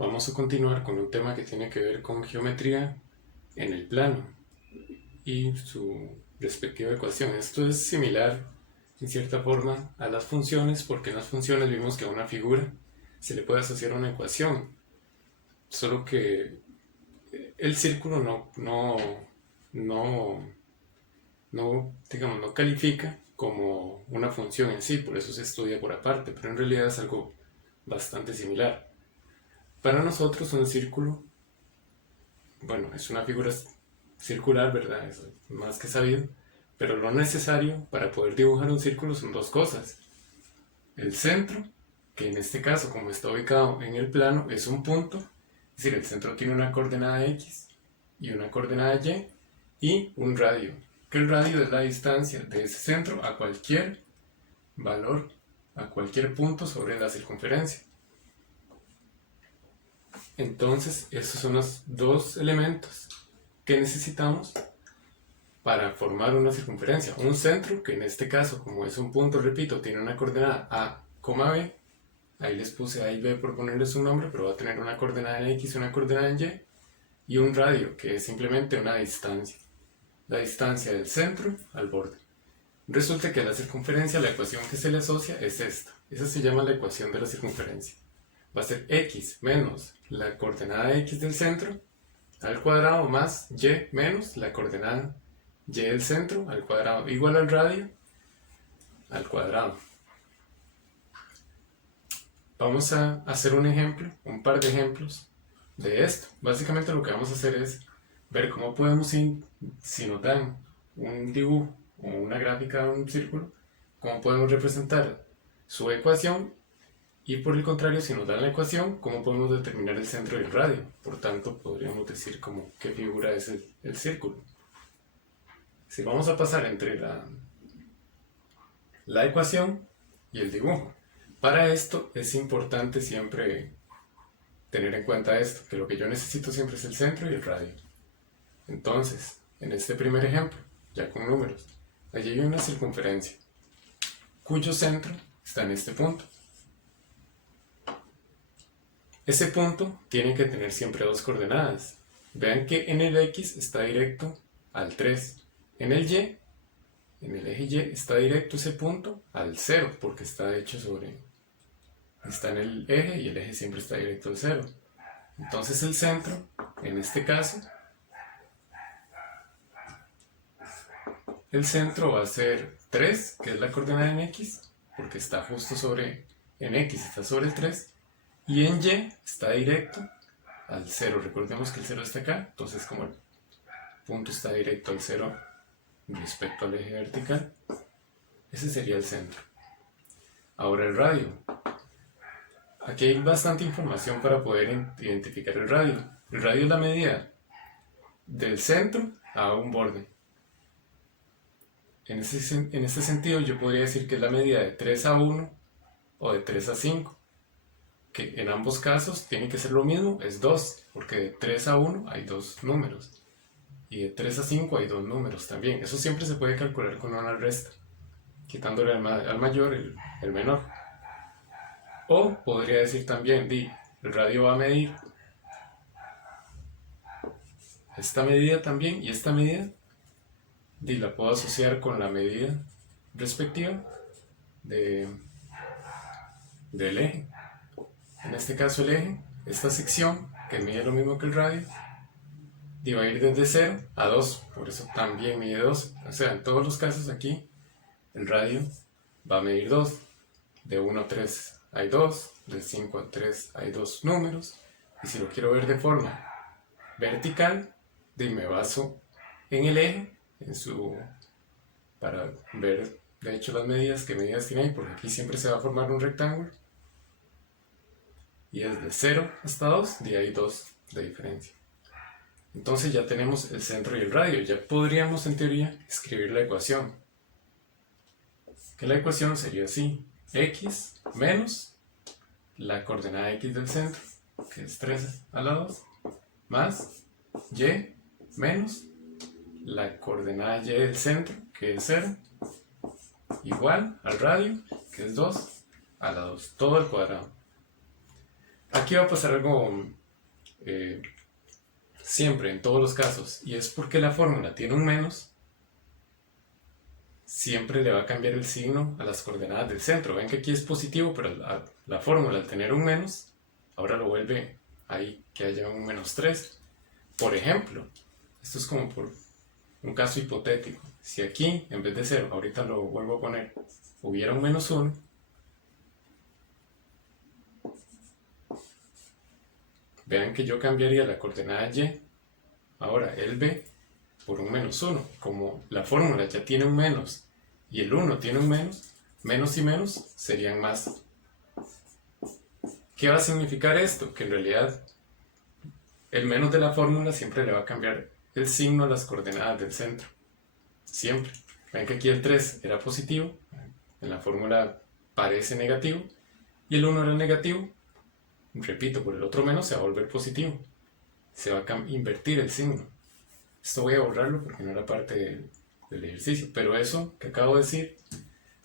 Vamos a continuar con un tema que tiene que ver con geometría en el plano y su respectiva ecuación. Esto es similar en cierta forma a las funciones, porque en las funciones vimos que a una figura se le puede asociar una ecuación, solo que el círculo no califica como una función en sí, por eso se estudia por aparte, pero en realidad es algo bastante similar. Para nosotros un círculo, bueno, es una figura circular, ¿verdad? Es más que sabido, pero lo necesario para poder dibujar un círculo son dos cosas. El centro, que en este caso, como está ubicado en el plano, es un punto, es decir, el centro tiene una coordenada X y una coordenada y un radio, que el radio es la distancia de ese centro a cualquier valor, a cualquier punto sobre la circunferencia. Entonces, esos son los dos elementos que necesitamos para formar una circunferencia. Un centro, que en este caso, como es un punto, repito, tiene una coordenada A, B. Ahí les puse A y B por ponerles un nombre, pero va a tener una coordenada en X y una coordenada en Y. Y un radio, que es simplemente una distancia. La distancia del centro al borde. Resulta que a la circunferencia la ecuación que se le asocia es esta. Esa se llama la ecuación de la circunferencia. Va a ser X menos la coordenada X del centro al cuadrado más Y menos la coordenada Y del centro al cuadrado igual al radio al cuadrado. Vamos a hacer un ejemplo, un par de ejemplos de esto. Básicamente lo que vamos a hacer es ver cómo podemos, si nos dan un dibujo o una gráfica de un círculo, cómo podemos representar su ecuación, y por el contrario, si nos dan la ecuación, cómo podemos determinar el centro y el radio. Por tanto, podríamos decir como qué figura es el círculo. Si vamos a pasar entre la ecuación y el dibujo. Para esto es importante siempre tener en cuenta esto, que lo que yo necesito siempre es el centro y el radio. Entonces, en este primer ejemplo, ya con números, allí hay una circunferencia, cuyo centro está en este punto. Ese punto tiene que tener siempre dos coordenadas. Vean que en el X está directo al 3. En el Y, en el eje Y, está directo ese punto al 0, porque está hecho está en el eje y el eje siempre está directo al 0. Entonces el centro, en este caso, el centro va a ser 3, que es la coordenada en X, porque está justo en X está sobre el 3, y en Y está directo al 0. Recordemos que el 0 está acá, entonces como el punto está directo al 0 respecto al eje vertical, ese sería el centro. Ahora el radio. Aquí hay bastante información para poder identificar el radio. El radio es la medida del centro a un borde. En este sentido yo podría decir que es la medida de 3 a 1 o de 3 a 5. Que en ambos casos tiene que ser lo mismo, es 2, porque de 3 a 1 hay dos números. Y de 3 a 5 hay dos números también. Eso siempre se puede calcular con una resta, quitándole al mayor el menor. O podría decir también, el radio va a medir esta medida también, y esta medida la puedo asociar con la medida respectiva del eje. En este caso el eje, esta sección que mide lo mismo que el radio, va a ir desde 0 a 2, por eso también mide 2. O sea, en todos los casos aquí el radio va a medir 2. De 1 a 3 hay 2, de 5 a 3 hay dos números, y si lo quiero ver de forma vertical, me baso en el eje, para ver de hecho las medidas, qué medidas tiene ahí, porque aquí siempre se va a formar un rectángulo, y desde 0 hasta 2, hay 2 de diferencia. Entonces ya tenemos el centro y el radio, ya podríamos en teoría escribir la ecuación, que la ecuación sería así: X menos la coordenada X del centro, que es 3 a la 2, más Y menos la coordenada Y del centro, que es 0, igual al radio, que es 2 a la 2, todo al cuadrado. Aquí va a pasar algo siempre, en todos los casos, y es porque la fórmula tiene un menos, siempre le va a cambiar el signo a las coordenadas del centro. Ven que aquí es positivo, pero la fórmula al tener un menos, ahora lo vuelve ahí que haya un menos 3. Por ejemplo, esto es como por un caso hipotético. Si aquí, en vez de 0, ahorita lo vuelvo a poner, hubiera un menos 1, vean que yo cambiaría la coordenada y, ahora el b, por un menos 1. Como la fórmula ya tiene un menos y el 1 tiene un menos, menos y menos serían más. ¿Qué va a significar esto? Que en realidad el menos de la fórmula siempre le va a cambiar el signo a las coordenadas del centro. Siempre. Ven que aquí el 3 era positivo, en la fórmula parece negativo, y el 1 era negativo. Repito, por el otro menos se va a volver positivo. Se va a invertir el signo. Esto voy a borrarlo porque no era parte del ejercicio, pero eso que acabo de decir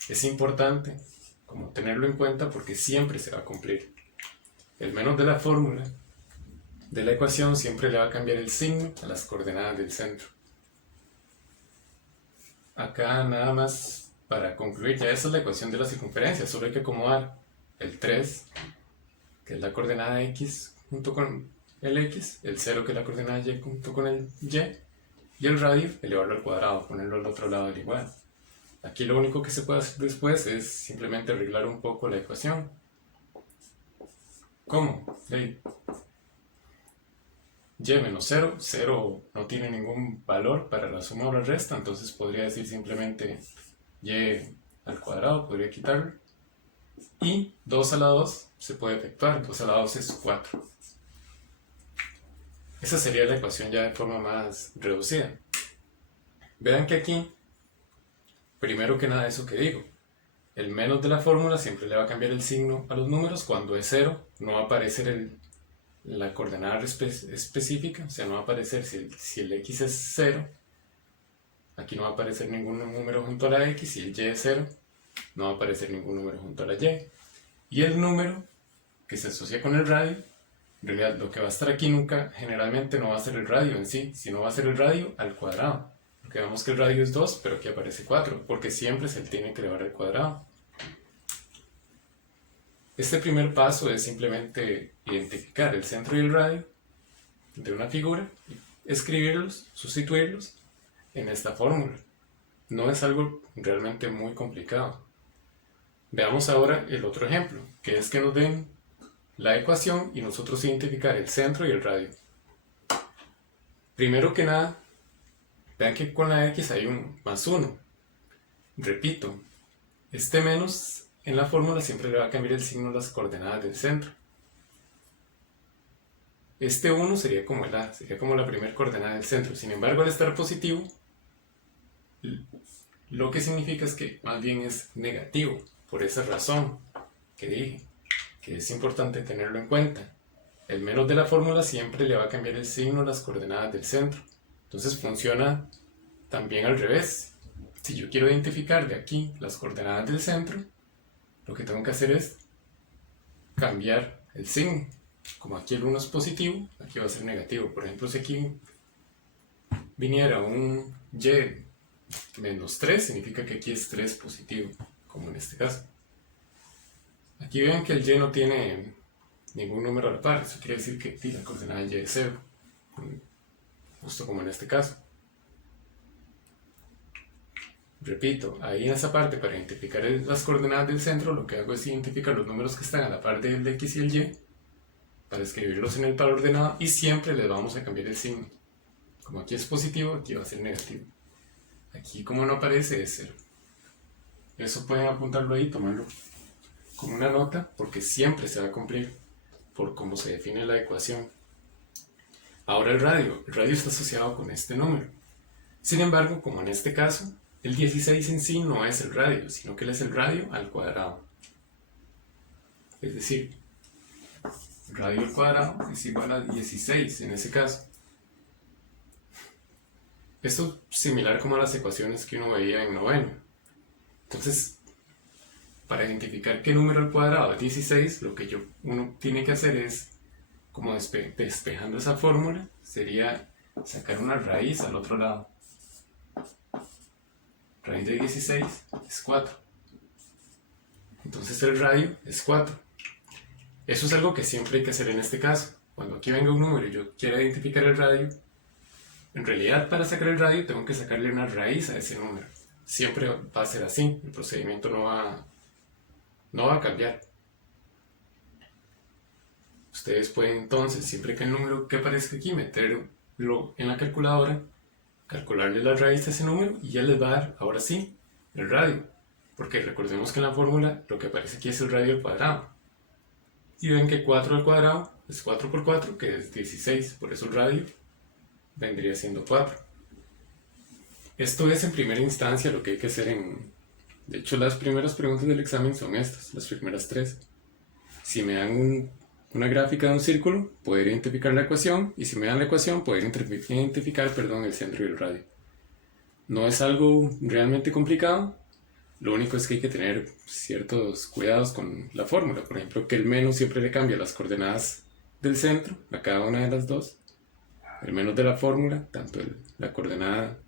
es importante como tenerlo en cuenta porque siempre se va a cumplir. El menos de la fórmula de la ecuación siempre le va a cambiar el signo a las coordenadas del centro. Acá nada más para concluir, ya esa es la ecuación de la circunferencia, solo hay que acomodar el 3, que es la coordenada x junto con el x, el 0 que es la coordenada y junto con el y el radio elevarlo al cuadrado, ponerlo al otro lado del igual. Aquí lo único que se puede hacer después es simplemente arreglar un poco la ecuación. ¿Cómo? Y menos 0, 0 no tiene ningún valor para la suma o la resta, entonces podría decir simplemente y al cuadrado, podría quitarlo. Y 2 a la 2 se puede efectuar, 2 a la 2 es 4. Esa sería la ecuación ya de forma más reducida. Vean que aquí, primero que nada eso que digo, el menos de la fórmula siempre le va a cambiar el signo a los números. Cuando es 0 no va a aparecer la coordenada específica, o sea, no va a aparecer si el x es 0, aquí no va a aparecer ningún número junto a la x, si el y es 0, no va a aparecer ningún número junto a la y. Y el número que se asocia con el radio, en realidad lo que va a estar aquí nunca, generalmente no va a ser el radio en sí, sino va a ser el radio al cuadrado. Porque vemos que el radio es 2, pero aquí aparece 4, porque siempre se tiene que elevar al cuadrado. Este primer paso es simplemente identificar el centro y el radio de una figura, escribirlos, sustituirlos en esta fórmula. No es algo realmente muy complicado. Veamos ahora el otro ejemplo, que es que nos den la ecuación y nosotros identificar el centro y el radio. Primero que nada, vean que con la x hay un más 1. Repito, este menos en la fórmula siempre le va a cambiar el signo a las coordenadas del centro. Este 1 sería como el A, sería como la primera coordenada del centro. Sin embargo, al estar positivo, lo que significa es que más bien es negativo. Por esa razón que dije, que es importante tenerlo en cuenta. El menos de la fórmula siempre le va a cambiar el signo a las coordenadas del centro. Entonces funciona también al revés. Si yo quiero identificar de aquí las coordenadas del centro, lo que tengo que hacer es cambiar el signo. Como aquí el 1 es positivo, aquí va a ser negativo. Por ejemplo, si aquí viniera un y menos 3, significa que aquí es 3 positivo, como en este caso. Aquí ven que el y no tiene ningún número a la par, eso quiere decir que la coordenada y es 0, justo como en este caso. Repito, ahí en esa parte para identificar las coordenadas del centro, lo que hago es identificar los números que están a la par del x y el y, para escribirlos en el par ordenado, y siempre les vamos a cambiar el signo. Como aquí es positivo, aquí va a ser negativo. Aquí como no aparece es 0. Eso pueden apuntarlo ahí, tomarlo como una nota, porque siempre se va a cumplir por cómo se define la ecuación. Ahora el radio está asociado con este número. Sin embargo, como en este caso, el 16 en sí no es el radio, sino que él es el radio al cuadrado. Es decir, radio al cuadrado es igual a 16 en ese caso. Esto es similar como a las ecuaciones que uno veía en noveno. Entonces, para identificar qué número al cuadrado es 16, lo que uno tiene que hacer es, como despejando esa fórmula, sería sacar una raíz al otro lado. Raíz de 16 es 4. Entonces el radio es 4. Eso es algo que siempre hay que hacer en este caso. Cuando aquí venga un número y yo quiera identificar el radio, en realidad para sacar el radio tengo que sacarle una raíz a ese número. Siempre va a ser así, el procedimiento no va a cambiar. Ustedes pueden entonces, siempre que el número que aparezca aquí, meterlo en la calculadora, calcularle la raíz a ese número y ya les va a dar, ahora sí, el radio. Porque recordemos que en la fórmula lo que aparece aquí es el radio al cuadrado. Y ven que 4 al cuadrado es 4 por 4, que es 16, por eso el radio vendría siendo 4. Esto es en primera instancia lo que hay que hacer De hecho, las primeras preguntas del examen son estas, las primeras 3. Si me dan una gráfica de un círculo, poder identificar la ecuación, y si me dan la ecuación, poder identificar el centro y el radio. No es algo realmente complicado, lo único es que hay que tener ciertos cuidados con la fórmula. Por ejemplo, que el menos siempre le cambia las coordenadas del centro a cada una de las dos. El menos de la fórmula, tanto la coordenada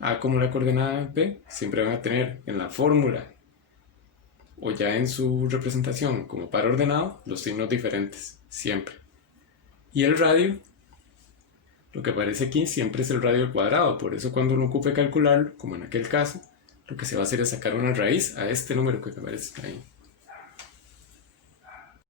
A como la coordenada B, siempre van a tener en la fórmula o ya en su representación como par ordenado los signos diferentes, siempre. Y el radio, lo que aparece aquí siempre es el radio al cuadrado, por eso cuando uno ocupe calcularlo, como en aquel caso, lo que se va a hacer es sacar una raíz a este número que aparece ahí.